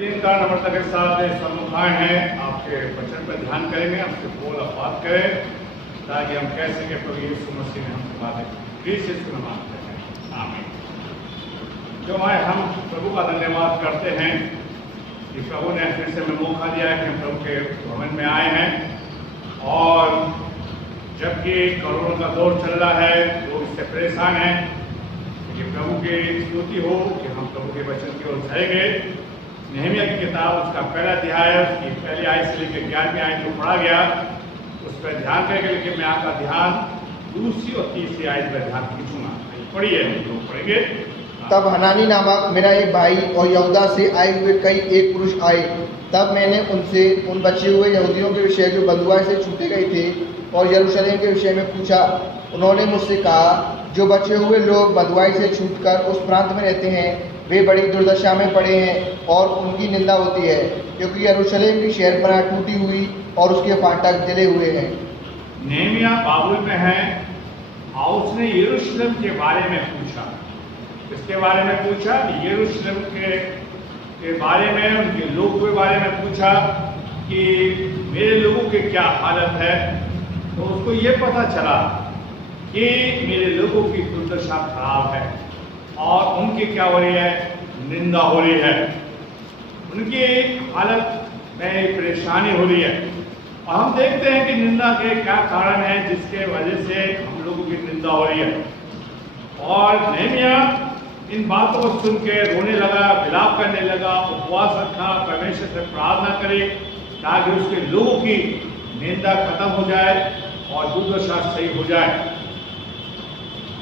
का नम्रता के साथ सम्मुख आए हैं, आपके वचन पर ध्यान करेंगे, आपसे बोल बात करें ताकि हम कह सकें प्रभु यीशु मसीह ने हमसे बातें प्लीज इसको मानते हैं। आमीन। जो आए हम प्रभु का धन्यवाद करते हैं कि प्रभु ने फिर से हमें मौका दिया है कि हम प्रभु के भवन में आए हैं और जबकि कोरोना का दौर चल रहा है लोग इससे परेशान हैं कि प्रभु की स्तुति हो कि हम प्रभु के वचन की ओर जाएंगे। नहमिया की किताब उसका पहला अध्याय उसकी पहली आयत से लेकर 11वीं आयत को पढ़ा गया, उस पर ध्यान करेंगे, लेकिन मैं आपका ध्यान दूसरी और तीसरी आयत पर ध्यान खींचूंगा। पढ़िए, हम लोग पढ़ेंगे। तब हनानी नामक मेरा एक भाई और यहूदा से आए हुए कई एक पुरुष आए। तब मैंने उनसे उन बचे हुए यहूदियों के विषय जो बंधुआई से छूटे गए थे और यरूशलेम के विषय में पूछा। उन्होंने मुझसे कहा, जो बचे हुए लोग बंधुआई से छूटकर उस प्रांत में रहते हैं वे बड़ी दुर्दशा में पड़े हैं और उनकी निंदा होती है, क्योंकि यरूशलेम की शहरपनाह टूटी हुई और उसके फाटक जले हुए हैं। नहमिया बाबुल में है और उसने यरूशलेम के बारे में पूछा। इसके बारे में पूछा, यरूशलेम के बारे में, उनके लोगों के बारे में पूछा कि मेरे लोगों की क्या हालत है। तो उसको ये पता चला कि मेरे लोगों की दुर्दशा खराब है और उनकी क्या हो रही है, निंदा हो रही है, उनकी हालत में परेशानी हो रही है। और हम देखते हैं कि निंदा के क्या कारण है जिसके वजह से हम लोगों की निंदा हो रही है। और नहमिया इन बातों को सुन के रोने लगा, विलाप करने लगा, उपवास रखा, परमेश्वर से प्रार्थना करे ताकि उसके लोगों की निंदा खत्म हो जाए और दुर्दशा सही हो जाए।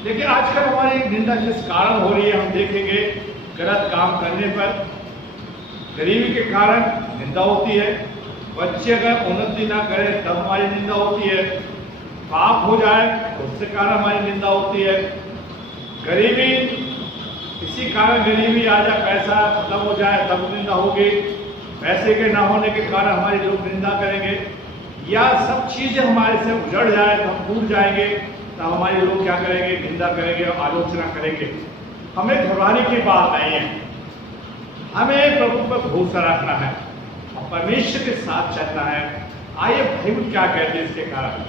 लेकिन आजकल हमारी निंदा किस कारण हो रही है हम देखेंगे। गलत काम करने पर, गरीबी के कारण निंदा होती है, बच्चे अगर उन्नति ना करें तब हमारी निंदा होती है, पाप हो जाए तो उसके कारण हमारी निंदा होती है, गरीबी किसी कारण गरीबी आ जाए, पैसा खत्म हो जाए तब निंदा होगी, पैसे के ना होने के कारण हमारे लोग निंदा करेंगे, या सब चीजें हमारे से उजड़ जाए तो हम टूट जाएंगे तो हमारे लोग क्या करेंगे, निंदा करेंगे और आलोचना करेंगे। हमें घबराने की बात नहीं है, हमें प्रभु पर भरोसा रखना है और परमेश्वर के साथ चलना है। आइए दाऊद क्या कहते हैं इसके कारण,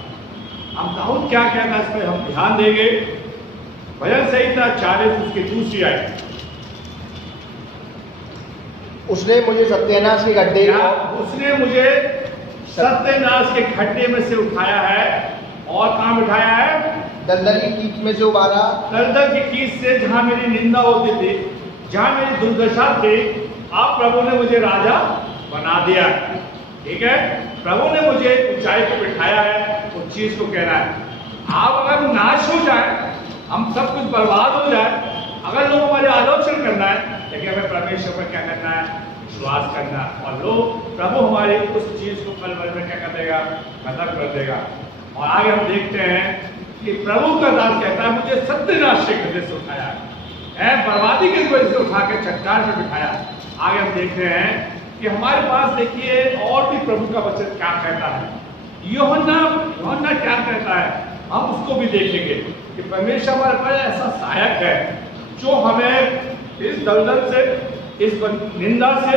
हम दाऊद क्या कहता है इस पर हम ध्यान देंगे। भजन संहिता 40 उसकी दूसरी आयत। उसने मुझे सत्यानाश के गड्ढे उसने मुझे सत्यानाश के खड्डे में से उठाया है और कहाँ बिठाया है, दलदल की कीच में से उबारा। दलदल की कीच से जहां मेरी निंदा होती थी, जहां मेरी दुर्दशा थी, आप प्रभु ने मुझे राजा बना दिया। ठीक है, प्रभु ने मुझे ऊंचाई पर बिठाया है। उस चीज को कहना है आप अगर नाश हो जाए, हम सब कुछ बर्बाद हो जाए, अगर लोग हमारे आलोचना करना है, लेकिन हमें परमेश्वर पर क्या करना है, विश्वास करना, और लोग प्रभु हमारी उस चीज को पल भर में क्या कर देगा, खत्म कर देगा। और आगे हम देखते हैं कि प्रभु का दास कहता है मुझे सत्यानाश के गड्ढे से उठाया है, बर्बादी की वजह से उठा के चट्टान में बिठाया। आगे हम देख रहे हैं कि हमारे पास देखिए और भी प्रभु का वचन क्या कहता है, यूहन्ना क्या कहता है, हम उसको भी देखेंगे कि परमेश्वर हमारे पास ऐसा सहायक है जो हमें इस दलदल से, इस निंदा से,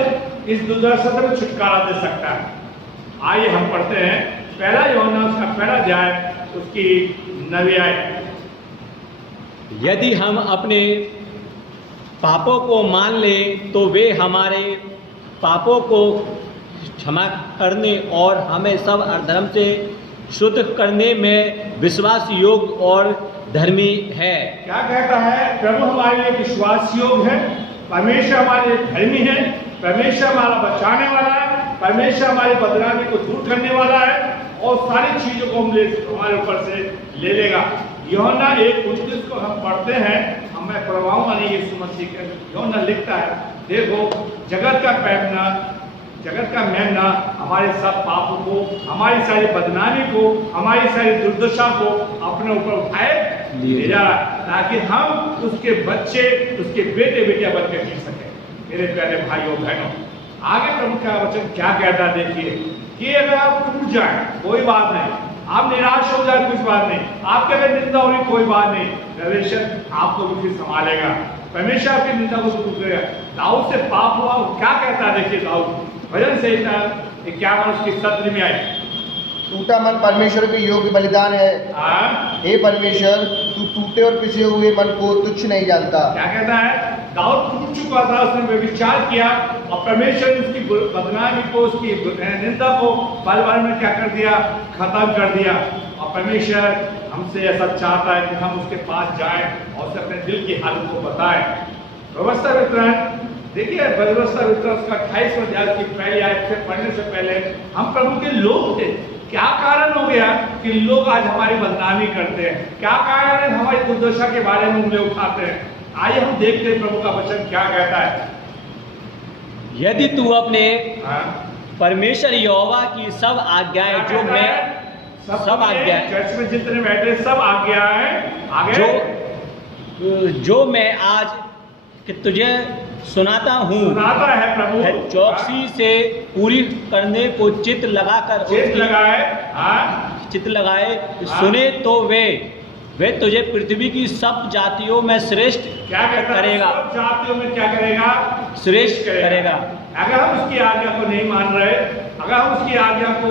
इस दुर्दशा से छुटकारा दे सकता है। आइए हम पढ़ते हैं पहला यूहन्ना उसका पहला अध्याय उसकी 9वीं आयत। यदि हम अपने पापों को मान लें तो वे हमारे पापों को क्षमा करने और हमें सब अधर्म से शुद्ध करने में विश्वास योग्य और धर्मी है। क्या कहता है, प्रभु हमारे लिए विश्वास योग्य है, परमेश्वर हमारे लिए धर्मी है, परमेश्वर हमारा बचाने वाला है, परमेश्वर हमारी बदनामी को दूर करने वाला है और सारी चीजों को हमारे ऊपर से ले लेगा। यूहन्ना 1:29 को हम पढ़ते हैं, मैं पढ़वाऊंगा नहीं, यीशु मसीह के यूहन्ना लिखता है, देखो जगत का मेमना हमारे सब पापों को, हमारी सारी बदनामी को, हमारी सारी दुर्दशा को अपने ऊपर उठाए ले जा रहा है ताकि हम उसके बच्चे, उसके बेटे बेटियां बनकर जी सके। मेरे प्यारे भाइयों बहनों, आगे प्रभु का वचन क्या कहता है देखिए कि अगर आप टूट जाए कोई बात नहीं, आप निराश हो जाए कुछ बात नहीं, आपके अगर निंदा हो रही कोई बात नहीं, परमेश्वर आपको भी फिर संभालेगा। परमेश्वर आपकी निंदा को दूर करेगा। दाऊद से पाप हुआ, क्या कहता है देखिए दाऊद, भजन संहिता 51 उसकी 17 में आई। टूटा मन परमेश्वर के योग्य बलिदान है। हे परमेश्वर, तू टूटे और पिसे हुए मन को तुच्छ नहीं जानता। क्या कहता है? दाऊद टूट चुका था, उसने व्यभिचार किया और परमेश्वर ने उसकी बदनामी को, उसकी निंदा को पल भर में क्या कर दिया? खत्म कर दिया। और परमेश्वर हमसे ऐसा चाहता है कि हम उसके पास जाएं और उसे अपने दिल की हालत को बताएं। व्यवस्था वितरण देखिए, व्यवस्था वितरण उसका 28वां अध्याय की पहली आयत से पढ़ने से पहले हम प्रभु के लोग थे। क्या कारण हो गया कि लोग आज हमारी बदनामी करते हैं? क्या कारण है हमारी दुर्दशा के बारे में उंगली उठाते हैं? आइए हम देखते हैं प्रभु का वचन क्या कहता है। यदि तू अपने परमेश्वर यहोवा की सब आज्ञाएं जो मैं सब आज्ञाएं चर्च में जितने बैठे सब आज्ञाएं आगे जो मैं आज कि तुझे सुनाता हूँ, सुनाता है प्रभु, चौकसी से पूरी करने को चित्त लगाकर चित्त लगाए सुने तो वे तुझे पृथ्वी की सब जातियों में श्रेष्ठ क्या करेगा? सब जातियों में क्या करेगा? श्रेष्ठ करेगा। अगर हम उसकी आज्ञा को नहीं मान रहे, अगर हम उसकी आज्ञा को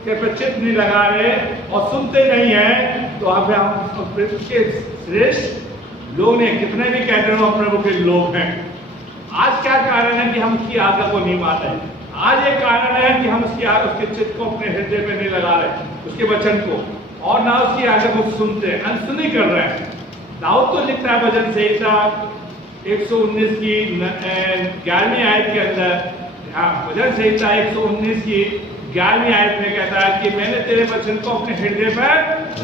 के पर चित्त नहीं लगा रहे और सुनते नहीं हैं, तो वहां पे हम पृथ्वी के श्रेष्ठ लोग ने कितने भी कहते हो प्रभु के लोग हैं। आज क्या कारण है कि हम उसकी आज्ञा को नहीं मान रहे? आज एक कारण है कि हम उसके चित्त को अपने हृदय में नहीं लगा रहे, उसके वचन को, और ना उसकी आज्ञा को सुनते हैं, अनसुनी कर रहे हैं। दाऊद तो लिखता है भजन संहिता 119 की 11वीं आयत के अंदर, भजन संहिता 119 की 11वीं आयत में कहता है कि मैंने तेरे वचन को अपने हृदय पर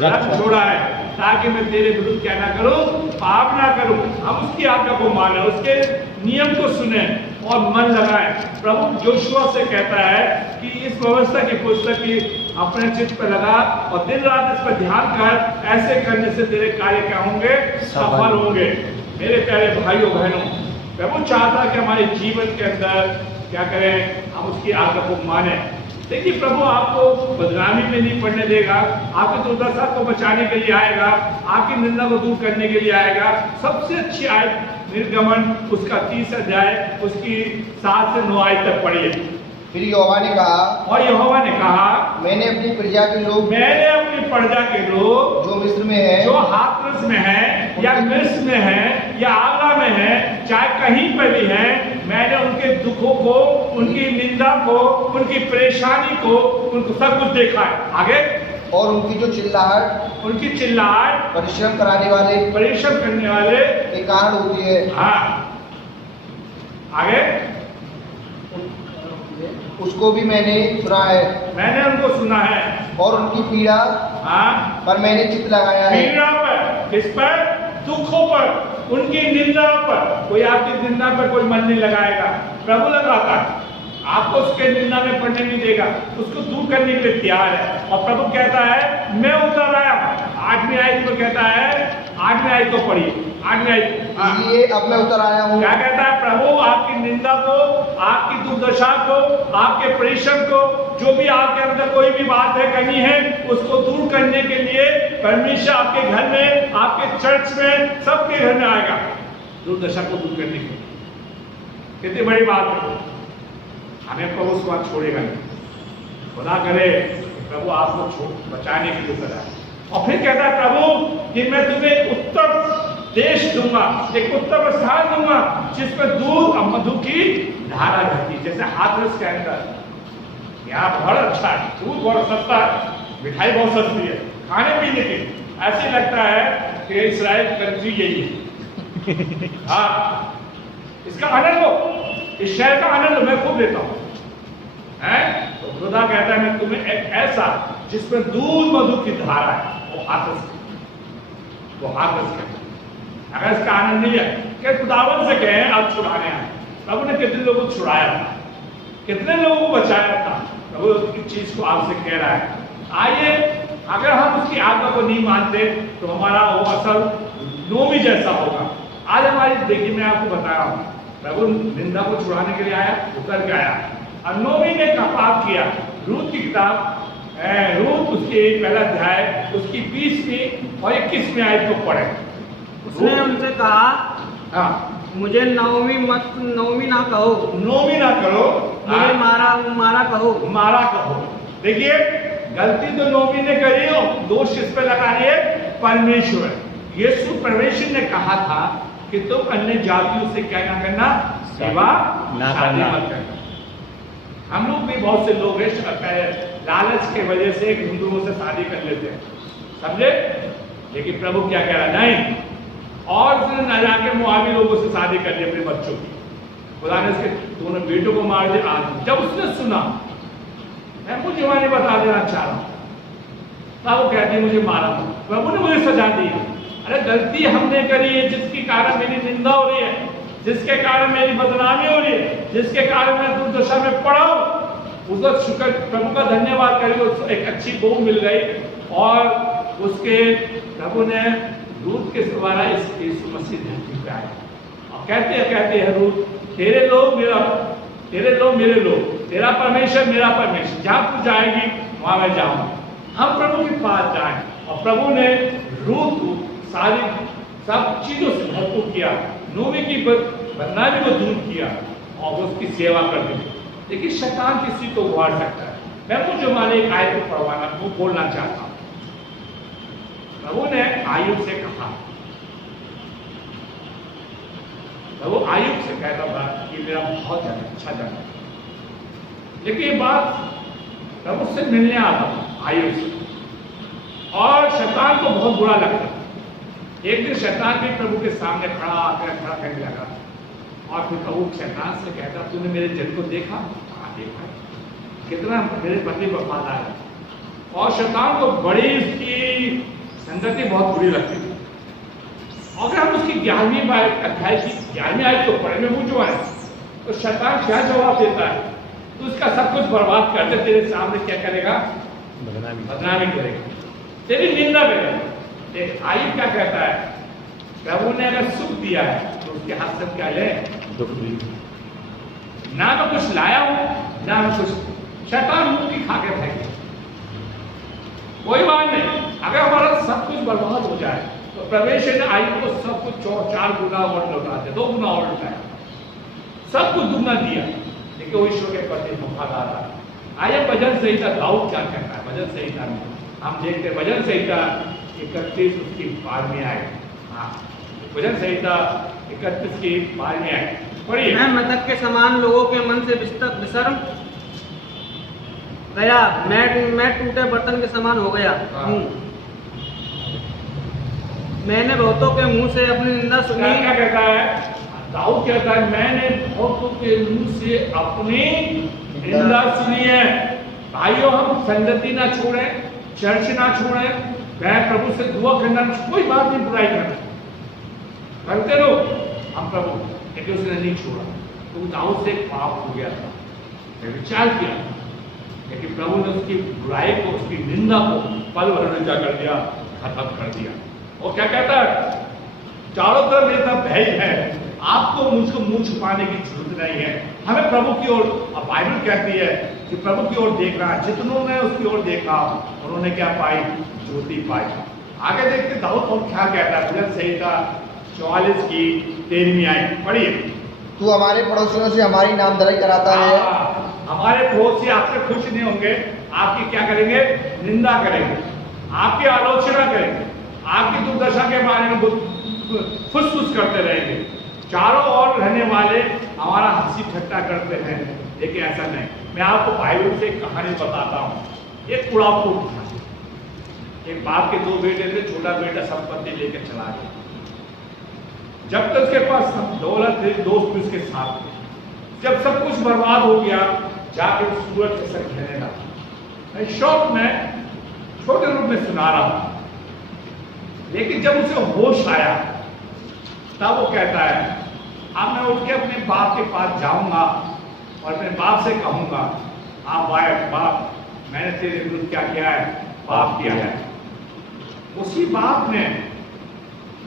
रख छोड़ा है ताकि मैं तेरे विरुद्ध क्या ना करूं? पाप ना करूं। हम उसकी आज्ञा को माने, उसके नियम को सुने और मन लगाएं। प्रभु जोशुआ से कहता है कि इस व्यवस्था की पुस्तक की अपने चित्त पर लगा और दिन रात इस पर ध्यान कर, ऐसे करने से तेरे कार्य क्या होंगे? सफल होंगे। मेरे प्यारे भाइयों बहनों, प्रभु चाहता है कि हमारे जीवन के अंदर क्या करें? हम उसकी आज्ञा को माने। देखिए, प्रभु आपको बदनामी में नहीं पड़ने देगा, आपकी दुर्दशा को बचाने के लिए आएगा, आपकी निंदा को दूर करने के लिए आएगा। सबसे अच्छी आयत निर्गमन उसका 30 अध्याय उसकी 7 से 9 आयत तक पढ़िए। फिर यहोवा ने कहा, और यहोवा ने कहा, मैंने अपनी प्रजा के लोग जो मिस्र में है, जो हाथरस में है या मिस्र में है या आगरा में है, चाहे कहीं पर भी है, मैंने उनके दुखों को, उनकी निंदा को, उनकी परेशानी को, उनको सब कुछ देखा है। आगे, और उनकी जो चिल्लाहट परिश्रम करने वाले के कारण होती है। आगे, उसको भी मैंने सुना है, मैंने उनको सुना है, और उनकी पीड़ा पर मैंने चित्त लगाया है। पीड़ा पर, किस पर? दुखों पर, उनकी निंदा पर। कोई आपकी निंदा पर कोई मन नहीं लगाएगा, प्रभु लगाता है। आपको उसके निंदा में पड़ने नहीं देगा, उसको दूर करने के लिए तैयार है। और प्रभु कहता है मैं उतर आया। 8वीं आयत को कहता है, 8वीं आयत को पढ़िए, 8वीं आयत। इसलिए अब मैं उतर आया हूँ। क्या कहता है प्रभु? आपकी निंदा को, आपकी दुर्दशा को, आपके परिश्रम को, जो भी आपके अंदर कोई भी बात है, कमी है, उसको दूर करने के लिए परमेश्वर आपके घर में, आपके चर्च में, सबके घर में आएगा दुर्दशा को दूर करने के लिए। कितनी बड़ी बात है। हमें प्रभु उसको आज छोड़ेगा नहीं। खुदा करे प्रभु आपको बचाने के लिए करा। और फिर कहता है प्रभु कि मैं तुम्हें उत्तम देश दूंगा, एक उत्तम स्थान दूंगा जिसमें दूध और मधु की धारा बहती, जैसे हाथरस के अंदर। यहाँ बहुत अच्छा है, दूध बहुत सस्ता है, मिठाई बहुत सस्ती है, खाने पीने की ऐसे लगता है कि इस्राइल कंट्री यही है। हाँ, इसका आनंद लो, इस शहर का आनंद मैं खूब लेता हूँ। तो खुदा कहता है मैं तुम्हें एक ऐसा जिसमें दूध मधु की धारा है, वो हाथरस है। अगर इसका आनंद नहीं है, क्या खुदावन से कहे आप छुड़ाने आए? प्रभु ने कितने लोगों को छुड़ाया था, कितने लोगों को बचाया था। प्रभु इस चीज को आपसे कह रहा है। आइए, अगर हम उसकी आज्ञा को नहीं मानते तो हमारा वो असल नोमी जैसा होगा। आज हमारी, देखिए मैं आपको बता रहा हूँ, प्रभु निंदा को छुड़ाने के लिए आया, उतर के आया। और नोमी ने पाप किया। रूत की किताब, रूत उसके पहला अध्याय उसकी 20वीं और 21वीं आयत को पढ़े। उसने उनसे कहा, मुझे नवमी ना कहो, नोमी ना करो, मुझे मारा कहो। मारा कहो। देखिए गलती तो नोमी ने करी हो, दोष किस पे लगा रही है? परमेश्वर। यीशु परमेश्वर ने कहा था कि तुम अन्य जातियों से क्या ना करना? सेवा ना शादी करना। मत करना। हम लोग भी बहुत से लोग हैं लालच के वजह से हिंदुओं से शादी कर लेते हैं, समझे? लेकिन प्रभु क्या कह रहा है? नहीं। और उसने न जाके मुआवी लोगों से शादी कर ली अपने बच्चों की। खुदा ने उसके दोनों बेटों को मार दिया। जब उसने सुना, मैं कुछ जवानी बता देना चाह रहा हूं, तब वो कहती मुझे मारा, प्रभु ने मुझे सजा दी। अरे गलती हमने करी है, जिसके कारण मेरी निंदा हो रही है, जिसके कारण मेरी बदनामी हो रही है, जिसके कारण मैं दुर्दशा में पड़ा हूं, उसका शुक्र, प्रभु का धन्यवाद करिए। उसको एक अच्छी बहू मिल गई और उसके प्रभु ने रूत के द्वारा इस यीशु मसीह धरती पे आए और कहते हैं रूत, तेरे लोग मेरे लोग, तेरा परमेश्वर मेरा परमेश्वर, जहां तू जाएगी वहां मैं जाऊंगा। हम प्रभु के पास जाएं। और प्रभु ने रूत को सारी सब चीजों से भरपूर किया, नोमी की बदनामी को दूर किया और उसकी सेवा कर दी। लेकिन शैतान किसी को उभार सकता है। मैं वो जो माने एक आयत को पढ़वाना, वो बोलना चाहता हूं। प्रभु ने आयुब से कहा, प्रभु आयुब से कहता था कि मेरा बहुत अच्छा जन, लेकिन ये बात प्रभु से मिलने आता था आयुब से, और शैतान को बहुत बुरा लगता। एक दिन शैतान भी प्रभु के सामने खड़ा करने लगा और फिर प्रभु शैतान से कहता, तूने मेरे जन को देखा? हाँ देखा, कितना मेरे पति वफादार है। और शैतान को बड़ी उसकी संगति बहुत बुरी लगती थी। अगर हम उसकी 11वीं अध्याय की 11वीं आयत को पढ़ने में जो है, तो शैतान क्या जवाब देता है? तो उसका सब कुछ बर्बाद करते तेरे सामने क्या करेगा? बदनामी करेगा, तेरी निंदा करेगा। आयुब क्या कहता है? प्रभु ने अगर सुख दिया है तो उसके हाथ से क्या ले? दुख। ना मैं कुछ लाया हूं ना मैं कुछ, शैतान मुंह की खा के फेंके, कोई बात नहीं। अगर हमारा सब कुछ बर्बाद हो जाए तो परमेश्वर ने आयुब को सब कुछ 4 गुना और लौटा दिया, 2 गुना और लौटाया, सब कुछ दुगना दिया। लेकिन वो ईश्वर के प्रति वफादार रहा। आइए भजन संहिता दाऊद क्या कहता है? भजन संहिता में हम देखते हैं, भजन संहिता 31 उसकी 12वीं आए। हाँ, भजन संहिता 31 की 12वीं आए पढ़िए। मैं मृतक के समान लोगों के मन से विसर गया, मैं टूटे बर्तन के समान हो गया हूँ। मैंने बहुतों के मुंह से अपनी निंदा सुनी। क्या कहता है? दाऊद कहता है, मैंने बहुतों के मुंह से अपनी निंदा सुनी है। भाइयों, हम संगति ना छोड़ें, चर्च ना छोड़ें, मैं प्रभु से दुआ करना, कोई बात नहीं, बुराई करना करते रहो हम प्रभु, लेकिन उसने नहीं छोड़ा। तो दाऊद से एक पाप हो गया था, विचार किया, लेकिन प्रभु ने उसकी बुराई को, उसकी निंदा को पल भर में क्या कर दिया? खत्म कर दिया। और क्या कहता है? चारों तरफ मेरे तरफ भय है, आपको मुझको मुंह छुपाने की जरूरत नहीं है। हमें प्रभु की ओर, अब बाइबल कहती है कि प्रभु की ओर देखना, जितनों ने उसकी ओर देखा उन्होंने क्या पाई? ज्योति पाई। आगे देखते दाऊद और क्या कहता है? भजन संहिता 44 की 13वीं आयत पढ़िए। तू हमारे पड़ोसियों से हमारी नामधराई कराता है। हमारे पड़ोसी आपसे खुश नहीं होंगे, आपकी क्या करेंगे? निंदा करेंगे, आपकी आलोचना करेंगे, आपकी दुर्दशा के बारे में फुसफुस करते रहेंगे। चारों ओर रहने वाले हमारा हंसी ठट्टा करते हैं, लेकिन ऐसा नहीं। मैं आपको बाइबल से एक कहानी बताता हूँ। एक कुड़ापू था, एक बाप के 2 बेटे थे। छोटा बेटा संपत्ति लेकर चला गया। जब तक उसके पास दौलत थे, दोस्त भी उसके साथ थे। जब सब कुछ बर्बाद हो गया, जाके सूरज के संग खेलने लगा। मैं शौक में छोटे रूप में सुना रहा हूं, लेकिन जब उसे होश आया तब वो कहता है, अब मैं उठ के अपने बाप के पास जाऊंगा और अपने बाप से कहूंगा, हाँ बाप, मैंने तेरे विरुद्ध क्या किया है? पाप किया है। उसी बाप ने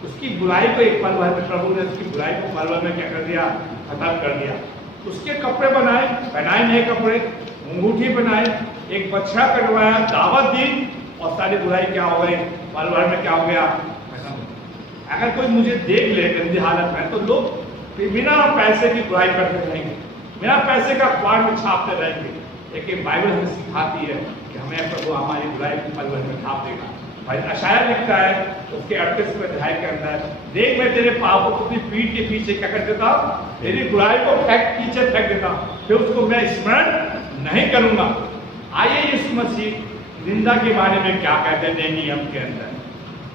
उसकी बुराई को एक पल भर में, प्रभु ने उसकी बुराई को पल भर में क्या कर दिया? खत्म कर दिया। उसके कपड़े बनाए, पहनाए नए कपड़े, अंगूठी बनाए, एक बच्चा कटवाया, दावत दी, और सारी बुराई क्या हो गई? पल भर में क्या हो गया? अगर कोई मुझे देख ले गंदी हालत में, तो लोग कि बिना पैसे की बुराई करते रहेंगे, बिना पैसे का अखबार में छापते रहेंगे। लेकिन बाइबल हमें सिखाती है कि हमें प्रभु हमारी बुराई की पलवल में छाप देगा। भाई अशाया लिखता है उसके 38वें अध्याय के अंदर, देख मैं तेरे पापों को अपनी पीठ के पीछे क्या कर देता हूँ, तेरी बुराई को पीछे फेंक देता हूँ, फिर उसको मैं स्मरण नहीं करूंगा। आइए यीशु मसीह निंदा के बारे में क्या कहते हैं नए नियम के अंदर।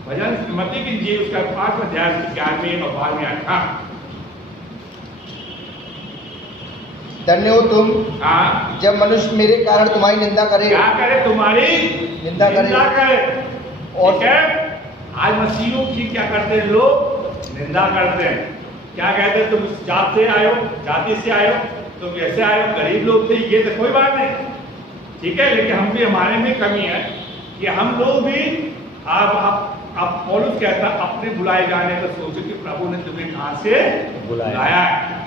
भजन मत्ती कीजिए उसका 5वां अध्याय 11वें और 12वें अध्याय। धन्य हो तुम हाँ, जब मनुष्य मेरे कारण तुम्हारी निंदा करे। क्या करे? तुम्हारी निंदा करे। और क्या आज मसीहों की क्या करते हैं लोग? निंदा करते हैं। क्या कहते हैं? तुम इस जात से आए हो, जाति से आए हो, तुम ऐसे आए हो, गरीब लोग थे, ये तो कोई बात नहीं, ठीक है। लेकिन हम भी, हमारे में कमी है कि हम लोग भी अब पौलुस कहता अपने बुलाए जाने का सोचो कि प्रभु ने तुम्हें कहां से बुलाया है।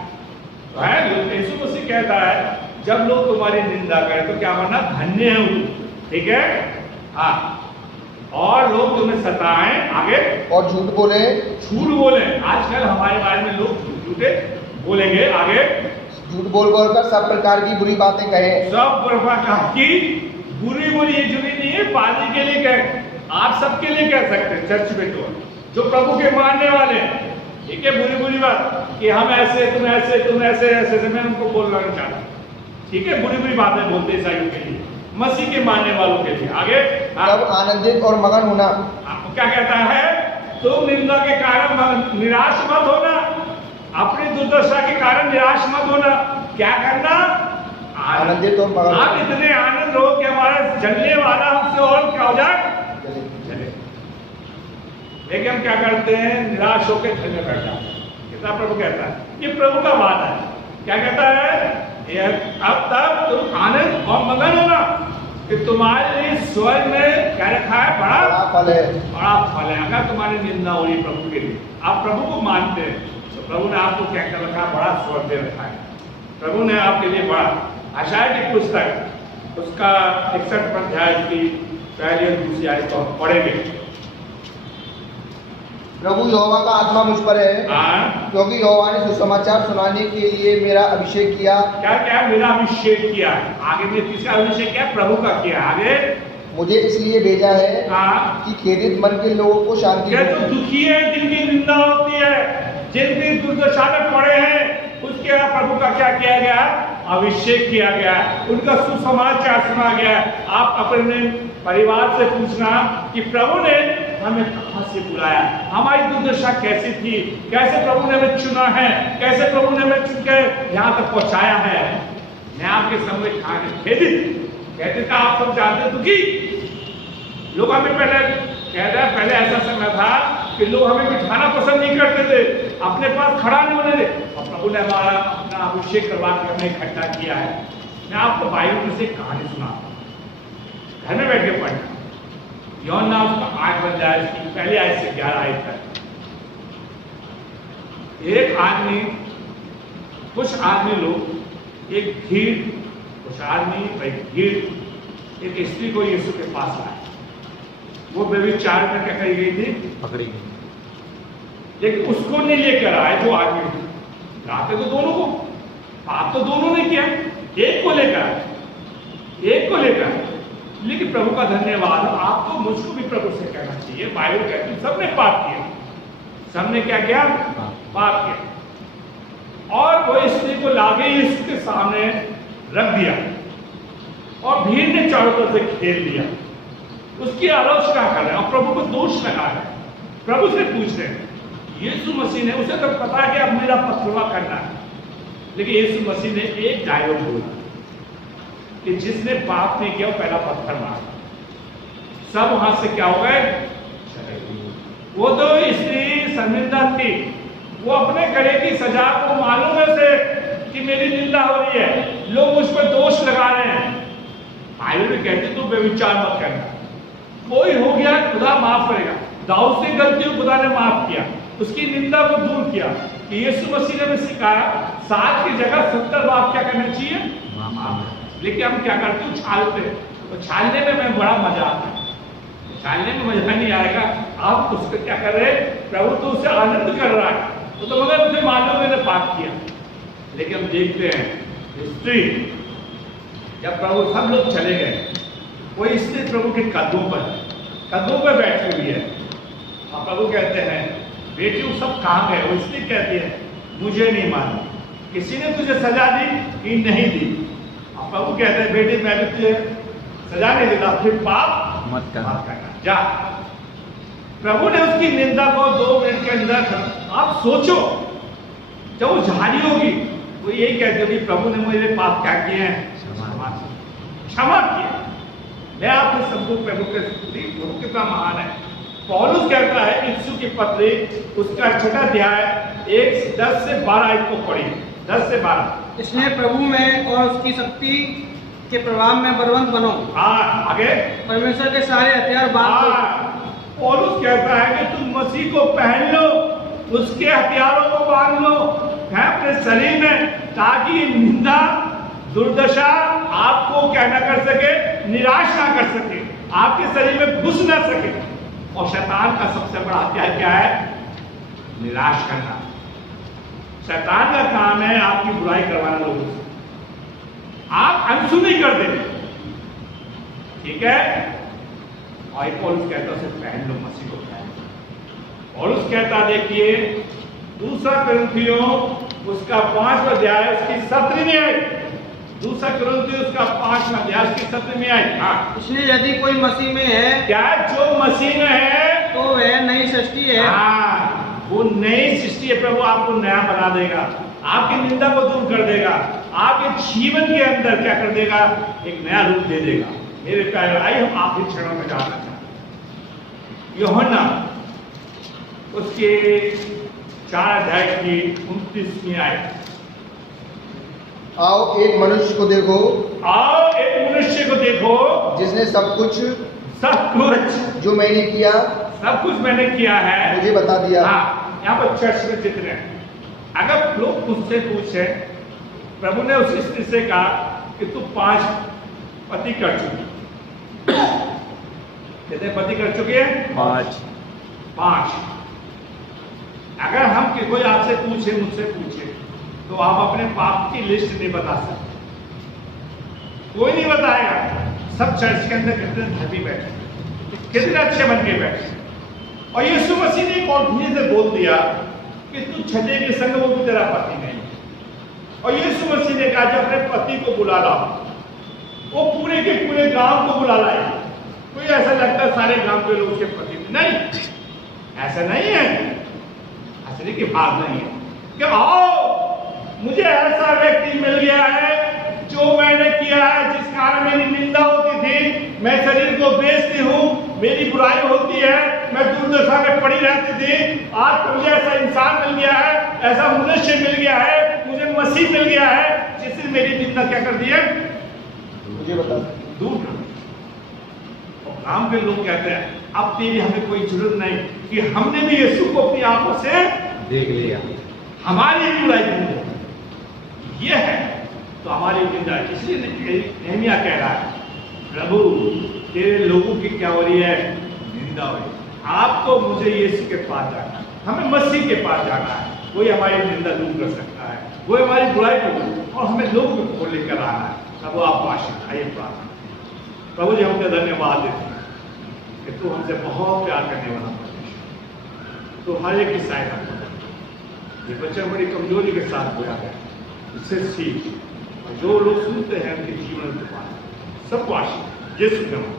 तो है यीशु मसीह कहता है जब लोग तुम्हारी निंदा करें तो क्या मानना? धन्य है वो, ठीक है। हाँ, और लोग तुम्हें सताएं, आगे, और झूठ बोले। आजकल हमारे बारे में लोग झूठे बोलेंगे, आगे, झूठ बोल कर सब प्रकार की बुरी बातें कहें। सब प्रकार की बुरी ये जुड़ी नहीं है, पानी के लिए कह, आप सबके लिए कह सकते हैं। चर्च में जो प्रभु के मानने वाले हैं, ठीक है, बुरी बात कि हम ऐसे, तुम ऐसे मैं उनको बोलना नहीं चाहता, ठीक है। बुरी बातें बोलते ईसाइयों के लिए, मसीह के मानने वालों के लिए। आगे, तब आनंदित और मगन होना। आपको क्या कहता है? तुम निंदा के कारण निराश मत होना, अपनी दुर्दशा के कारण निराश मत होना। क्या करना? आनंदित और मगन। आप इतने आनंद हो कि हमारा जलने वाला हमसे और क्या हो जाए, चले। लेकिन हम क्या करते हैं? निराश होकर घर में बैठ जाते हैं। कितना प्रभु कहता है, ये प्रभु का वादा है। क्या कहता है? अब तक तुम आनंद और मगन होना कि तुम्हारे लिए स्वर्ग में क्या रखा है? बड़ा फल है। बड़ा फल है। अगर तुम्हारी निंदा हो रही प्रभु के लिए, आप प्रभु को मानते हैं, तो प्रभु ने आपको क्या कर रखा है? बड़ा स्वर्ग दे रखा है। प्रभु ने आपके लिए बड़ा। अशाया की पुस्तक उसका 61वां अध्याय की पहली और दूसरी आयत को पढ़ेंगे। प्रभु यहोवा का आत्मा मुझ पर है, क्योंकि यहोवा ने सुसमाचार सुनाने के लिए मेरा अभिषेक किया। क्या मेरा अभिषेक किया है? आगे में किसका अभिषेक किया? प्रभु का किया। आगे, मुझे इसलिए भेजा है कि खेदित मन के लोगों को शांति हो। जो दुखी है, जिनकी निंदा होती है, जिनकी दुर्दशा में पड़े हैं, उसके प्रभु का क्या किया गया? अभिषेक किया गया, उनका सुसमाचार सुना गया। आप अपने परिवार से पूछना कि प्रभु ने हमें कहां से बुलाया, हमारी दुर्दशा कैसी थी, कैसे प्रभु ने हमें चुना है, कैसे प्रभु ने हमें चुनकर यहाँ तक पहुंचाया है। मैं आपके सामने खेदित कहते था, आप सब जानते दुखी लोग हमें पहले ऐसा समय था कि लोग हमें बिठाना पसंद नहीं करते थे, अपने पास खड़ा नहीं होने दे, और प्रभु ने हमारा अपना अभिषेक करवा के हमें इकट्ठा किया है। मैं आपको बाइबल में से कहानी सुना, घर में बैठ के पढ़ना। यूहन्ना उसका 8वां अध्याय की पहली आयत से 11 आयत तक। एक आदमी, कुछ आदमी लोग, एक भीड़, कुछ आदमी, एक भीड़ एक स्त्री को यीशु के पास लाए। वो व्यभिचार में क्या करी गई थी? पकड़ी गई। लेकिन उसको नहीं लेकर आए जो आदमी थे, लाते तो दोनों को, पाप तो दोनों ने किया, एक को लेकर आए, एक को लेकर आए। लेकिन प्रभु का धन्यवाद, आपको मुझको भी प्रभु से कहना चाहिए, बाइबल कहती है सबने पाप किया, सबने क्या किया? पाप किया। और वो स्त्री को लागे इसके सामने रख दिया और भीड़ ने चारों तरफ से घेर लिया, उसकी आलोचना कर रहे हैं और प्रभु को दोष लगा रहे हैं। प्रभु से पूछ रहे हैं, यीशु मसीह ने, उसे तो पता है कि अब मेरा पथरवा करना है, लेकिन यीशु मसीह ने एक डायलॉग बोला कि जिसने पाप नहीं किया वो पहला पत्थर मारा। सब वहां से क्या हो गए? वो तो स्त्री शर्मिंदा थी, वो अपने गले की सजा को मालूम है से कि मेरी निंदा हो रही है, लोग मुझ पर दोष लगा रहे हैं। बाइबल में कहते तू व्यभिचार मत करना, कोई हो गया खुदा माफ करेगा। दाऊद से गलती खुदा ने माफ किया, उसकी निंदा को दूर किया। कि यीशु मसीह ने हमें सिखाया 7 की जगह 70 बार क्या करना चाहिए? लेकिन हम क्या करते हैं? उछालते हैं। तो छालने में मैं बड़ा मजा आता है, छालने में मजा नहीं आएगा। आप उसको क्या कर रहे हैं? प्रभु तो उससे आनंद कर रहा है, तो मगर उसे मालूम मैंने पाप किया। लेकिन हम देखते हैं स्त्री, जब प्रभु सब लोग चले गए, कोई स्त्री प्रभु के कदमों पर बैठी हुई है, और प्रभु कहते हैं बेटी वो सब कहाँ गए? वो स्त्री कहती है मुझे नहीं मालूम, किसी ने तुझे सजा दी कि नहीं दी? और प्रभु कहते हैं बेटी मैं भी तुझे सजा नहीं देता, फिर पाप मत करना, जा। प्रभु ने उसकी निंदा को 2 मिनट के अंदर, आप सोचो जब वो जारी होगी वो यही कहती होगी प्रभु ने मुझे पाप क्या किए हैं? क्षमा किया। मैं आपके सबको प्रभु के प्रभु कितना महान है। पौलुस कहता है इफिसियों की पत्री उसका 6वां अध्याय 10 से 12 को पढ़ी, 10 से 12। इसलिए प्रभु में और उसकी शक्ति के प्रभाव में बलवंत बनो। आगे परमेश्वर के सारे हथियार बांध। पौलुस कहता है कि तुम मसीह को पहन लो, उसके हथियारों को बांध लो है अपने शरीर में, ताकि निंदा दुर्दशा आपको क्या ना कर सके, निराश ना कर सके, आपके शरीर में घुस ना सके। और शैतान का सबसे बड़ा हथियार क्या है? निराश करना। शैतान का काम है आपकी बुराई करवाना लोगों से, आप अनसुनी कर देते, ठीक है। और पौलुस कहता है उसे पहन लो, मसीह को पहन लो। पौलुस कहता देखिए 2 कुरिन्थियों उसका 5वां अध्याय उसकी 17वीं आयत, 2 कुरिन्थियों उसका 5वां अध्याय उसकी 17वीं आयत। हाँ, इसलिए यदि कोई मसीह में है, क्या जो मसीह में है तो वह नई सृष्टि है। हाँ, वो नई सृष्टि है। प्रभु आपको नया बना देगा, आपकी निंदा को दूर कर देगा, आपके जीवन के अंदर क्या कर देगा? एक नया रूप दे देगा। मेरे प्यारे, आइए हम आखिरी क्षणों में जाना चाहते हैं यूहन्ना उसके 4 अध्याय की 29वीं आयत। आओ एक मनुष्य को देखो, आओ एक मनुष्य को देखो जिसने सब कुछ जो मैंने किया, सब कुछ मैंने किया है मुझे बता दिया। हाँ, यहाँ पर चर्च में चित्र है। अगर लोग मुझसे पूछे, प्रभु ने उस स्त्री से कहा कि तू 5 पति कर चुकी, कितने पति कर चुके हैं? 5। अगर हम कोई आपसे पूछे, मुझसे पूछे, तो आप अपने पाप की लिस्ट नहीं बता सकते, कोई नहीं बताएगा। सब चर्च के अंदर कितने धर्मी बैठे, कितने अच्छे बन के बैठे। और यीशु मसीह ने एक और धीरे से बोल दिया कि तू छठे के संग, वो भी तेरा पति नहीं। और यीशु मसीह ने कहा जब अपने पति को बुला ला, वो पूरे के पूरे गांव को बुला लाए। कोई ऐसा लगता है सारे गांव के लोग के पति नहीं, ऐसा नहीं है। हंसने की बात नहीं है कि आओ मुझे ऐसा व्यक्ति मिल गया है जो मैंने किया है, जिस कारण मेरी निंदा होती थी, मैं शरीर को बेचती हूँ, मेरी बुराई होती है, मैं दुर्दशा में पड़ी रहती थी। आज तो मुझे ऐसा इंसान मिल गया है, ऐसा मनुष्य मिल गया है, मुझे मसीह मिल गया है, जिसने मेरी निंदा क्या कर दी है? मुझे बता दूर कर। और गांव के लोग कहते हैं अब तेरी हमें कोई जरूरत नहीं कि हमने भी यीशु को अपनी आंखों से देख लिया, हमारी भी बुराई दूर हो। ये है तो हमारी निंदा। इसलिए नहमिया कह रहा है प्रभु तेरे लोगों की क्या हो रही है? निंदा हो रही है। आपको मुझे यीशु के पास जाना है, हमें मसीह के पास जाना है, वही हमारी निंदा दूर कर सकता है, वो हमारी बुराई को, और हमें लोगों को लेकर आना है। प्रभु आपको आशीष। आइए प्रार्थना। प्रभु जी हमको धन्यवाद देते हैं कि तू हमसे बहुत प्यार करने वाला परमेश्वर, तो हर एक की सहायता कर। ये बच्चा बड़ी कमजोरी के साथ बोया गया, इससे सीख। जो लोग सुनते हैं उनके जीवन में सबको आशीष। यीशु के नाम में।